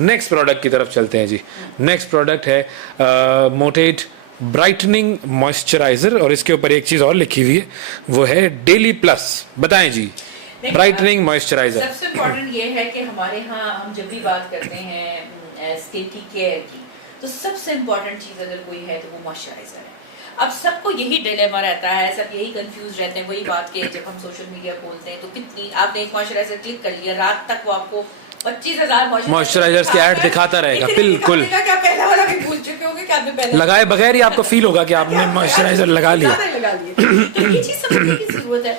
Next product की तरफ चलते हैं जी। नेक्स्ट प्रोडक्ट है मोटेट ब्राइटनिंग मॉइस्चराइजर, और इसके ऊपर एक चीज़ और लिखी हुई है, वो है डेली प्लस। बताएं जी, ब्राइटनिंग मॉइस्चराइजर। सबसे इम्पोर्टेंट ये है कि हमारे यहाँ हम जब भी बात करते हैं स्किन की केयर की, तो सबसे इम्पोर्टेंट चीज़ अगर कोई है तो वो मॉइस्चराइजर है। अब सबको यही डिलेमा रहता है, सब यही कंफ्यूज रहते हैं, वही बात के जब हम सोशल मीडिया खोलते हैं तो कितनी आपने एक मॉइस्चराइजर क्लिक कर लिया, रात तक वो आपको 25,000 मॉइस्चराइजर्स की ऐड दिखाता रहेगा। बिल्कुल, क्या पहले वाला भी भूल चुके होंगे कि आपने पहले लगाए बगैर ही आपको फील होगा कि आपने मॉइस्चराइजर लगा लिया। तो ये चीज समझने की जरूरत है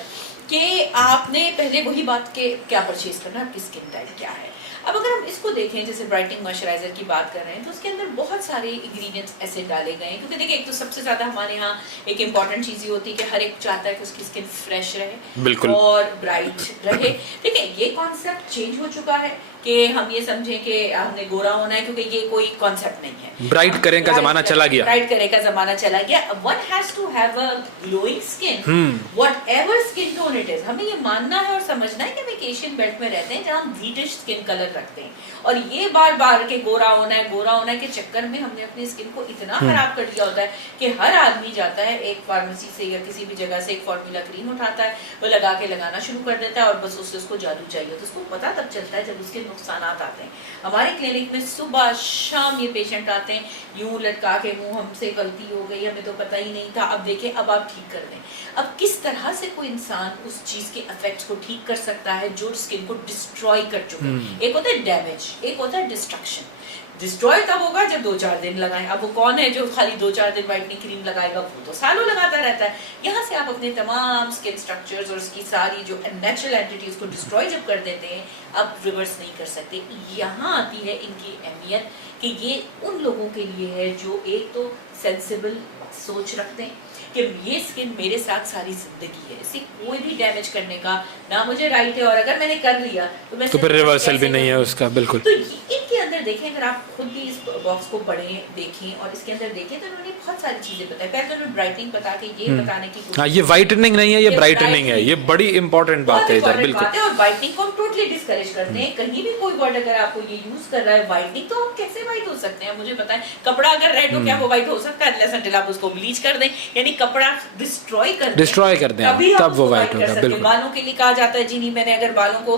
कि आपने पहले वही बात के क्या परचेज करना है, आपकी स्किन टाइप क्या है। अब अगर हम इसको देखें, जैसे ब्राइटनिंग मॉइस्चराइजर की बात कर रहे हैं, तो उसके अंदर बहुत सारे इंग्रेडिएंट्स ऐसे डाले गए हैं, क्योंकि देखिए एक तो सबसे ज्यादा हमारे यहाँ एक इंपॉर्टेंट चीज ये होती है कि हर एक चाहता है कि उसकी स्किन फ्रेश रहे, बिल्कुल, और ब्राइट रहे। ठीक है, ये कॉन्सेप्ट चेंज हो चुका है कि हम ये समझें कि हमने गोरा होना है, क्योंकि ये कोई कॉन्सेप्ट नहीं है। ब्राइट करें का जमाना चला गया। ब्राइट करें का जमाना चला गया। One has to have a glowing skin, whatever skin tone it is. हमें ये मानना है और समझना है कि हम एक एशियन बेल्ट में रहते हैं जहाँ हम ब्रिटिश स्किन कलर रखते हैं, और ये बार बार के गोरा होना है के चक्कर में हमने अपनी स्किन को इतना खराब कर दिया होता है कि हर आदमी जाता है एक फार्मेसी से या किसी भी जगह से एक फॉर्मूला क्रीम उठाता है, वो लगा के लगाना शुरू कर देता है, और बस उससे उसको जादू चाहिए। तो उसको पता तब चलता है जब उसके नुकसान आते हैं। हमारे क्लिनिक में सुबह शाम ये पेशेंट आते हैं, यूं लटका के मुंह, हमसे गलती हो गई, हमें तो पता ही नहीं था, अब देखें, अब आप ठीक कर दें। अब किस तरह से कोई इंसान उस चीज के इफेक्ट्स को ठीक कर सकता है जो स्किन को डिस्ट्रॉय कर चुके हैं। एक होता है डैमेज, एक होता है डिस्ट्रक्शन। डिस्ट्रॉय तब होगा जब 2-4 दिन लगाएं। अब वो कौन है जो खाली 2-4 दिन व्हाइटनिंग क्रीम लगाएगा, वो तो सालों लगाता रहता है। यहाँ से आप अपने तमाम स्किन स्ट्रक्चर्स और उसकी सारी जो नेचुरल एंटिटीज को डिस्ट्रॉय जब कर देते हैं, आप रिवर्स नहीं कर सकते। यहाँ आती है इनकी अहमियत कि ये उन लोगों के लिए है जो एक तो सेंसिबल सोच रखते हैं कि ये स्किन मेरे साथ सारी जिंदगी है, इसे कोई भी डैमेज करने का ना मुझे राइट है, और अगर मैंने कर लिया तो मैं तो फिर रिवर्सल भी नहीं है उसका। बिल्कुल। तो इनके अंदर देखें, अगर आप खुद भी इस बॉक्स को पढ़ें, देखें और इसके अंदर देखें, तो उन्होंने बहुत सारी चीजें बताई। पहले तो उन्होंने ब्राइटनिंग बता के ये बताने की कोशिश, हाँ, ये व्हाइटनिंग नहीं है, ये ब्राइटनिंग है। ये बड़ी इंपॉर्टेंट बात है इधर। बिल्कुल। और व्हाइटनिंग को हम टोटली डिस्करेज करते हैं। कहीं भी कोई वर्ड अगर आपको ये यूज कर रहा है व्हाइटनिंग, तो हम कैसे व्हाइट हो सकते हैं? मुझे बताएं, कपड़ा अगर रेड हो, क्या वो व्हाइट हो सकता है? अनलेस अनटिल आप उसको ब्लीच कर दें, यानी कपड़ा डिस्ट्रॉय कर दें, तब वो व्हाइट होगा। बिल्कुल। बालों के लिए कहा जाता है जी नहीं, मैंने अगर बालों को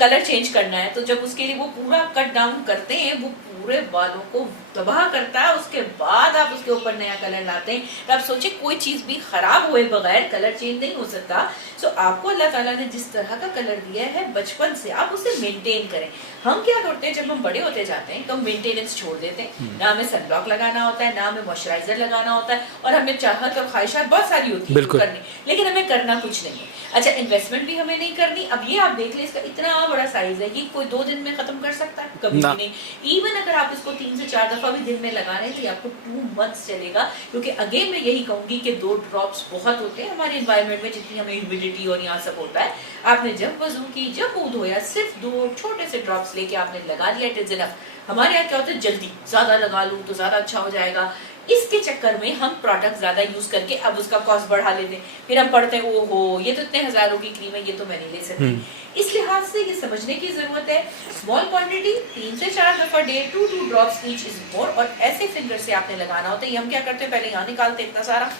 कलर चेंज करना है, तो जब उसके लिए वो पूरा कट डाउन करते हैं, वो पूरे बालों को तबाह करता है, उसके बाद आप उसके ऊपर नया कलर लाते हैं। तो आप सोचिए, कोई चीज भी खराब हुए बगैर कलर चेंज नहीं हो सकता। सो आपको अल्लाह ताला ने जिस तरह का कलर दिया है बचपन से, आप उसे मेंटेन करें। हम क्या करते हैं, जब हम बड़े होते जाते हैं तो हम मेंटेनेंस छोड़ देते हैं। ना हमें सनब्लॉक लगाना होता है, ना हमें मॉइस्चराइजर लगाना होता है, और हमें चाहत और ख्वाहिशात बहुत सारी होती है करनी, लेकिन हमें करना कुछ नहीं है। अच्छा, इन्वेस्टमेंट भी हमें नहीं करनी। अब ये आप देख लें, इसका इतना बड़ा साइज है, ये कोई 2 दिन में खत्म कर सकता है? कभी भी नहीं। इवन अगर आप इसको 3 से 4 दफा भी दिन में लगा रहे हैं, तो आपको 2 मंथ्स चलेगा। क्योंकि अगेन मैं यही कहूंगी कि 2 ड्रॉप्स बहुत होते हैं हमारे एनवायरनमेंट में, जितनी हमें ह्यूमिडिटी और यहाँ सब होता है। आपने जब वजू की, जब मुंह धोया, सिर्फ 2 छोटे से ड्रॉप्स लेके आपने लगा लिया, इट इज इनफ। हमारे यहाँ क्या होता है, जल्दी ज्यादा लगा लूं तो ज्यादा अच्छा हो जाएगा। इसके चक्कर में हम प्रोडक्ट ज्यादा यूज करके अब उसका कॉस्ट बढ़ा लेते हैं। फिर हम पढ़ते हैं, ओहो ये तो इतने हजारों की क्रीम है, ये तो मैं नहीं ले सकती। इस लिहाज से ये समझने की जरूरत है, स्मॉल क्वांटिटी 3 से 4 दफा day, 2 drops each is more. और ऐसे फिंगर से आपने लगाना होता है। हम क्या करते हैं, पहले यहाँ निकालते हैं इतना सारा,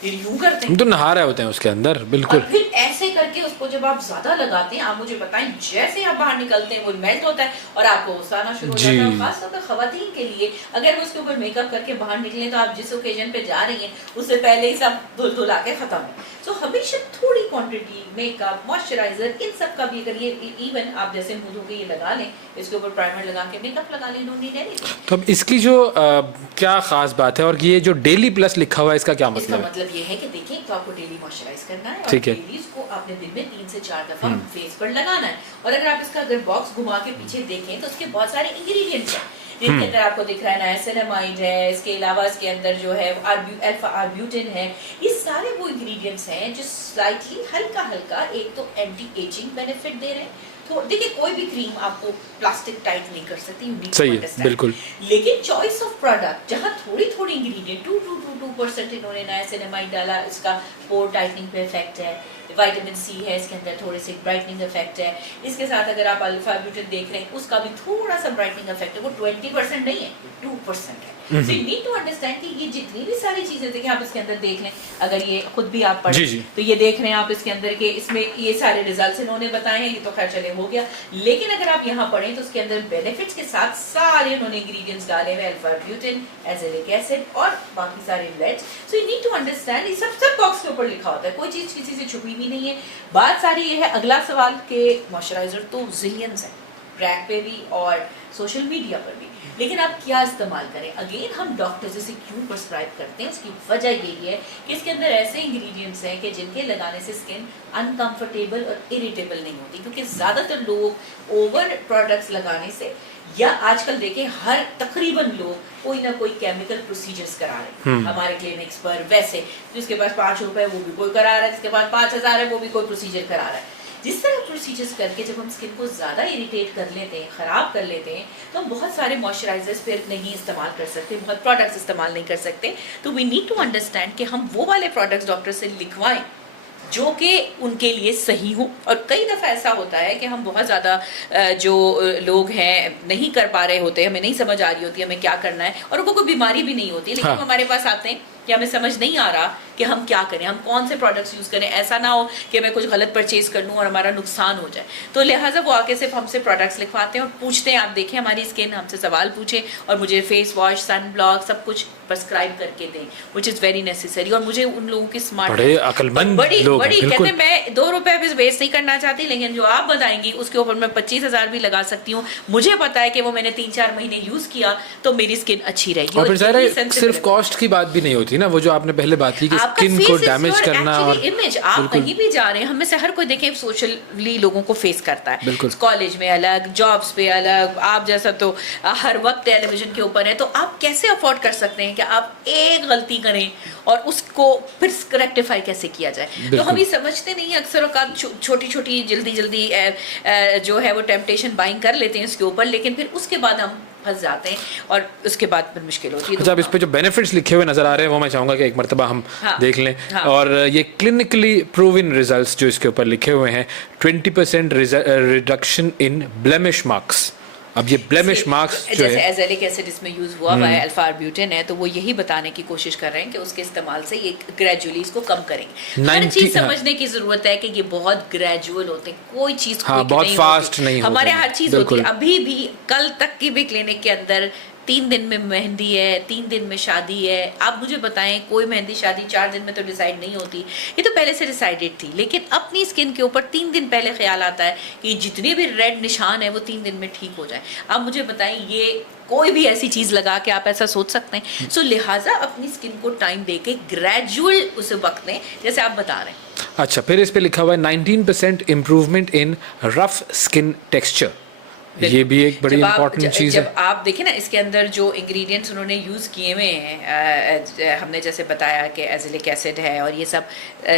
फिर यूं करते हैं, हम तो नहा रहे होते हैं उसके अंदर। बिल्कुल। और फिर ऐसे करके उसको जब आप ज्यादा लगाते हैं, आप मुझे बताएं, जैसे आप बाहर निकलते हैं वो मेल्ट होता है और आपको आना शुरू हो जाता है। खासतौर पर खवातीन के लिए, अगर वो उसके ऊपर मेकअप करके बाहर निकले, तो आप जिस ओकेजन पे जा रही हैं उससे पहले ही सब धुला के खत्म है। सो हमेशा थोड़ी क्वांटिटी मेकअप, मॉइस्चराइजर, इन सब का भी, अगर ये इवन आप जैसे मुंह धो के ये लगा लें, इसके ऊपर प्राइमर लगा के मेकअप लगा लें, नो नीड एनीथिंग। तो अब इसकी जो क्या खास बात है, और ये जो डेली प्लस लिखा हुआ है, इसका क्या मतलब है? इसका मतलब ये है कि देखिए, तो आपको डेली मॉइस्चराइज करना है, और ठीक है, डेली इसको आपने दिन में 3 से 4 दफा फेस पर लगाना है। और अगर आप इसका अगर बॉक्स घुमा के पीछे देखें, तो उसके बहुत सारे इंग्रेडिएंट्स हैं। जिनके अंदर आपको दिख रहा है नाइसिनामाइड है, इसके अलावा इसके अंदर जो है अल्फा आर्ब्यूटिन है। ये सारे वो इंग्रेडिएंट्स हैं जो स्लाइटली हल्का हल्का एक तो एंटी एजिंग बेनिफिट दे रहे हैं। तो देखिए, कोई भी क्रीम आपको प्लास्टिक टाइट नहीं कर सकती, सही है, बिल्कुल। लेकिन चॉइस ऑफ प्रोडक्ट, जहाँ थोड़ी थोड़ी इंग्रेडिएंट 2% इन्होंने नाइसिनामाइड डाला, इसका पोर टाइटनिंग पे इफेक्ट है, विटामिन सी है इसके अंदर, थोड़े से ब्राइटनिंग इफेक्ट है। इसके साथ अगर आप अल्फा ब्यूटिन देख रहे हैं उसका भी थोड़ा सा ब्राइटनिंग इफेक्ट है, वो 20% नहीं है, 2% है। So you need to understand कि ये जितनी भी सारी चीजें देखिए आप इसके अंदर देख लें, अगर ये खुद भी आप जी, पढ़ें जी। तो ये देख रहे हैं आप इसके अंदर के इसमें ये सारे रिजल्ट्स इन्होंने बताए हैं, ये तो खैर चले हो गया, लेकिन अगर आप यहाँ पढ़ें तो उसके अंदर बेनिफिट्स के साथ सारे उन्होंने इंग्रेडिएंट्स डाले हुए, अल्फा ब्यूटिन, एजेलिक एसिड और बाकी सारे blades. So you need to understand, ये सब बॉक्स के ऊपर लिखा होता है, कोई चीज किसी से छुपी भी नहीं है। बात सारी ये है, अगला सवाल के मॉइस्चराइजर तो जिलियंस है, ब्रैक पे भी और सोशल मीडिया पर भी, लेकिन आप क्या इस्तेमाल करें। अगेन हम डॉक्टर जैसे क्यों प्रिस्क्राइब करते हैं, उसकी वजह यही है कि इसके अंदर ऐसे इंग्रेडिएंट्स हैं कि जिनके लगाने से स्किन अनकंफर्टेबल और इरिटेबल नहीं होती, क्योंकि ज़्यादातर लोग ओवर प्रोडक्ट्स लगाने से, या आजकल देखें हर तकरीबन लोग कोई ना कोई केमिकल प्रोसीजर्स करा रहे हैं हमारे क्लिनिक्स पर, वैसे जिसके पास 5 रुपए वो भी कोई करा रहा है, जिसके पास 5000 है वो भी कोई प्रोसीजर करा रहा है। जिस तरह प्रोसीजर्स करके जब हम स्किन को ज़्यादा इरिटेट कर लेते हैं, ख़राब कर लेते हैं, तो हम बहुत सारे मॉइस्चराइजर्स फिर नहीं इस्तेमाल कर सकते, बहुत प्रोडक्ट्स इस्तेमाल नहीं कर सकते। तो वी नीड टू अंडरस्टैंड कि हम वो वाले प्रोडक्ट्स डॉक्टर से लिखवाएं जो कि उनके लिए सही हो। और कई दफ़ा ऐसा होता है कि हम बहुत ज़्यादा जो लोग हैं नहीं कर पा रहे होते, हमें नहीं समझ आ रही होती हमें क्या करना है, और उनको कोई बीमारी भी नहीं होती, लेकिन हाँ। हमारे पास आते हैं कि हमें समझ नहीं आ रहा कि हम क्या करें, हम कौन से प्रोडक्ट्स यूज़ करें। ऐसा ना हो कि मैं कुछ गलत परचेज कर लूँ और हमारा नुकसान हो जाए, तो लिहाजा वो आके सिर्फ हमसे प्रोडक्ट्स लिखवाते हैं और पूछते हैं, आप देखें हमारी स्किन, हमसे सवाल पूछें और मुझे फेस वॉश, सन ब्लॉक सब कुछ प्रिस्क्राइब करके दें, विच इज़ वेरी नेसेसरी। और मुझे उन लोगों की स्मार्ट, बड़े अक्लमंद बड़ी लोग हैं, बड़ी कहते बिल्कुल। हैं मैं 2 रुपए भी वेस्ट नहीं करना चाहती, लेकिन जो आप बताएंगी उसके ऊपर मैं 25,000 भी लगा सकती हूँ। मुझे पता है कि वो मैंने 3-4 महीने यूज़ किया तो मेरी स्किन अच्छी रहेगी। और फिर यही सारा sensible सिर्फ है। कॉस्ट की बात भी नहीं होती ना, वो जो आपने पहले बात की कि आपका स्किन face को is डैमेज your करना, और actually image, आप बिल्कुल। कहीं भी जा रहे हैं, हम में से हर कोई देखें सोशली लोगों को फेस करता है, बिल्कुल। कॉलेज में अलग, जॉब्स पे अलग, आप जैसा तो हर वक्त टेलीविजन के ऊपर है, तो आप कैसे अफोर्ड कर सकते हैं कि आप एक गलती करें और उसको फिर रेक्टिफाई कैसे किया जाए। तो बिल्कुल। हम ये समझते नहीं, अक्सर औकात छोटी छोटी जल्दी जो है वो टेम्पटेशन बाइंग कर लेते हैं इसके ऊपर, लेकिन फिर उसके बाद हम फंस जाते हैं और उसके बाद फिर मुश्किल होती है। अच्छा, अब इस पे जो बेनिफिट्स लिखे हुए नजर आ रहे हैं वो मैं चाहूंगा कि एक मर्तबा हम हाँ, देख लें। हाँ। और ये क्लिनिकली प्रूवन रिजल्ट्स जो इसके ऊपर लिखे हुए हैं, 20% रिडक्शन इन ब्लेमिश मार्क्स। अब ये ब्लेमिश मार्क्स जो जैसे है, एजेलिक एसिड इसमें यूज हुआ हुआ है, अल्फा ब्यूटिन है, तो वो यही बताने की कोशिश कर रहे हैं कि उसके इस्तेमाल से ये ग्रेजुअली इसको कम करेंगे। हर 90 चीज समझने की जरूरत है कि ये बहुत ग्रेजुअल होते हैं, कोई चीज हाँ, quick बहुत नहीं fast होती। नहीं होते हमारे हैं, हर चीज होती बिल्कुल। है। अभी भी कल तक की भी क्लिनिक के अंदर 3 दिन में मेहंदी है, 3 दिन में शादी है। आप मुझे बताएं, कोई मेहंदी शादी 4 दिन में तो डिसाइड नहीं होती, ये तो पहले से डिसाइडेड थी, लेकिन अपनी स्किन के ऊपर 3 दिन पहले ख्याल आता है कि जितने भी रेड निशान है वो 3 दिन में ठीक हो जाए। आप मुझे बताएं, ये कोई भी ऐसी चीज लगा के आप ऐसा सोच सकते हैं? सो लिहाजा अपनी स्किन को टाइम दे के ग्रेजुअल उसे वक्त दें, जैसे आप बता रहे हैं। अच्छा, फिर इस पे लिखा हुआ है 19% improvement in rough skin texture. ये भी एक बड़ी इंपॉर्टेंट चीज है। जब आप देखें ना, इसके अंदर जो इंग्रेडिएंट्स उन्होंने यूज़ किए हुए हैं, हमने जैसे बताया कि एजिलिक एसिड है और ये सब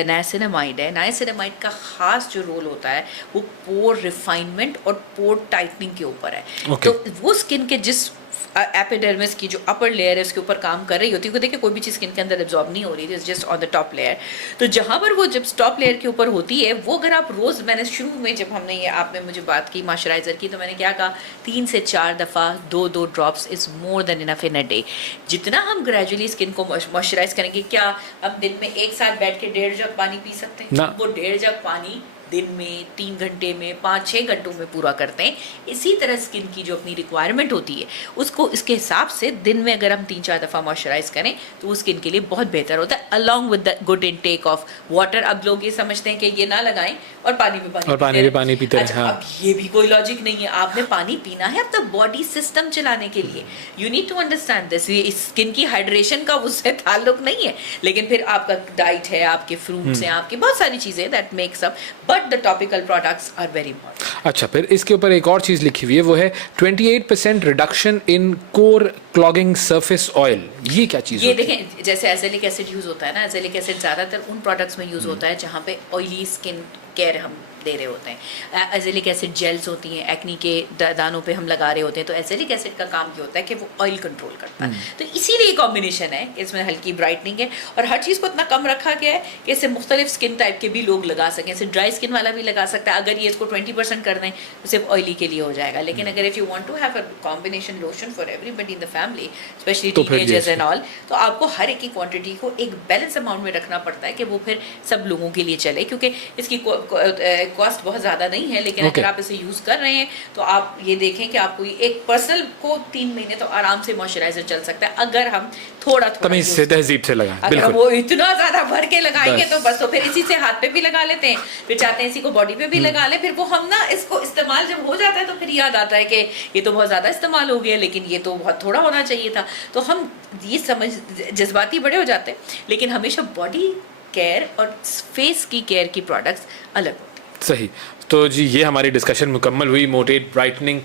नाइसिनामाइड है। नाइसिनामाइड का ख़ास जो रोल होता है वो पोर रिफाइनमेंट और पोर टाइटनिंग के ऊपर है। Okay. तो वो स्किन के जिस एपिडर्मिस की जो अपर लेयर है उसके ऊपर काम कर रही होती है, देखिए कोई भी चीज़ स्किन के अंदर एब्जॉर्ब नहीं हो रही है, just on the top layer. तो जहाँ पर वो जब टॉप लेयर के ऊपर होती है, वो अगर आप रोज़, मैंने शुरू में जब हमने ये, आपने मुझे बात की मॉइस्चराइज़र की, तो मैंने क्या कहा, 3 से 4 दफ़ा 2-2 drops is more than enough in a day. जितना हम ग्रेजुअली स्किन को मॉइस्चराइज करेंगे, क्या हम दिन में एक साथ बैठ के 1.5 जग पानी पी सकते हैं? ना। वो 1.5 जग पानी दिन में 3 घंटे में 5-6 घंटों में पूरा करते हैं। इसी तरह स्किन की जो अपनी रिक्वायरमेंट होती है उसको इसके हिसाब से दिन में अगर हम 3-4 दफ़ा मॉइस्चराइज करें तो वो स्किन के लिए बहुत बेहतर होता है, along with the good intake of water. अब लोग ये समझते हैं कि ये ना लगाएं और पानी में पानी और पानी में पानी पीते हैं। अच्छा, हाँ। अब ये भी कोई लॉजिक नहीं है। आपने पानी पीना है अपना बॉडी सिस्टम चलाने के लिए। You need to understand this. ये स्किन की हाइड्रेशन का उससे ताल्लुक नहीं है, लेकिन फिर आपका डाइट है, आपके फ्रूट्स हैं, आपकी बहुत सारी चीज़ें that makes up, but the topical products are very important. अच्छा, फिर इसके ऊपर एक और चीज़ लिखी हुई है, वो है 28% reduction in core clogging surface oil. ये क्या चीज़ ये होती है? देखें, जैसे एजेलिक एसिड यूज़ होता है ना, एजेलिक एसिड ज़्यादातर उन प्रोडक्ट्स में यूज़ होता है जहाँ पे ऑयली स्किन केयर हम दे रहे होते हैं। एजेलिक एसिड जेल्स होती हैं, एक्नी के दानों पे हम लगा रहे होते हैं, तो एजेलिक एसिड का काम क्या होता है कि वो ऑयल कंट्रोल करता है। तो इसीलिए कॉम्बिनेशन है कि इसमें हल्की ब्राइटनिंग है और हर चीज़ को इतना कम रखा गया है कि इसे मुख्तलिफ स्किन टाइप के भी लोग लगा सकें। इसे ड्राई स्किन वाला भी लगा सकता है, अगर ये इसको 20% कर दें तो सिर्फ ऑयली के लिए हो जाएगा। लेकिन अगर if you want to have a combination lotion for everybody in the family, specially तो फिर टीनेजर्स yes, एंड ऑल, तो आपको हर एक की क्वांटिटी को एक बैलेंस अमाउंट में रखना पड़ता है कि वो फिर सब लोगों के लिए चले, क्योंकि इसकी कॉस्ट बहुत ज़्यादा नहीं है। लेकिन Okay. अगर आप इसे यूज़ कर रहे हैं तो आप ये देखें कि आपको एक पर्सन को 3 महीने तो आराम से मॉइस्चराइजर चल सकता है, अगर हम थोड़ा थोड़ा तमीज से, तहजीब से लगाएं। अगर बिल्कुल। वो इतना ज्यादा भर के लगाएंगे बस। तो बस, तो फिर इसी से हाथ पे भी लगा लेते हैं, फिर चाहते हैं इसी को बॉडी पे भी लगा ले, फिर वो हम ना इसको इस्तेमाल जब हो जाता है तो फिर याद आता है कि ये तो बहुत ज्यादा इस्तेमाल हो गया, लेकिन ये तो बहुत थोड़ा होना चाहिए था। तो हम ये समझ जज्बाती बड़े हो जाते हैं, लेकिन हमेशा बॉडी केयर और फेस की केयर की प्रोडक्ट्स अलग होते हैं। सही। तो जी ये हमारी डिस्कशन मुकम्मल हुई मोटेट ब्राइटनिंग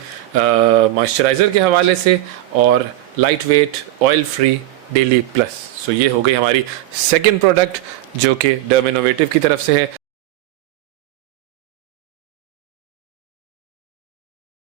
मॉइस्चराइज़र के हवाले से और light weight oil free daily plus. So ये हो गई हमारी सेकंड प्रोडक्ट जो कि डर्म इनोवेटिव की तरफ से है।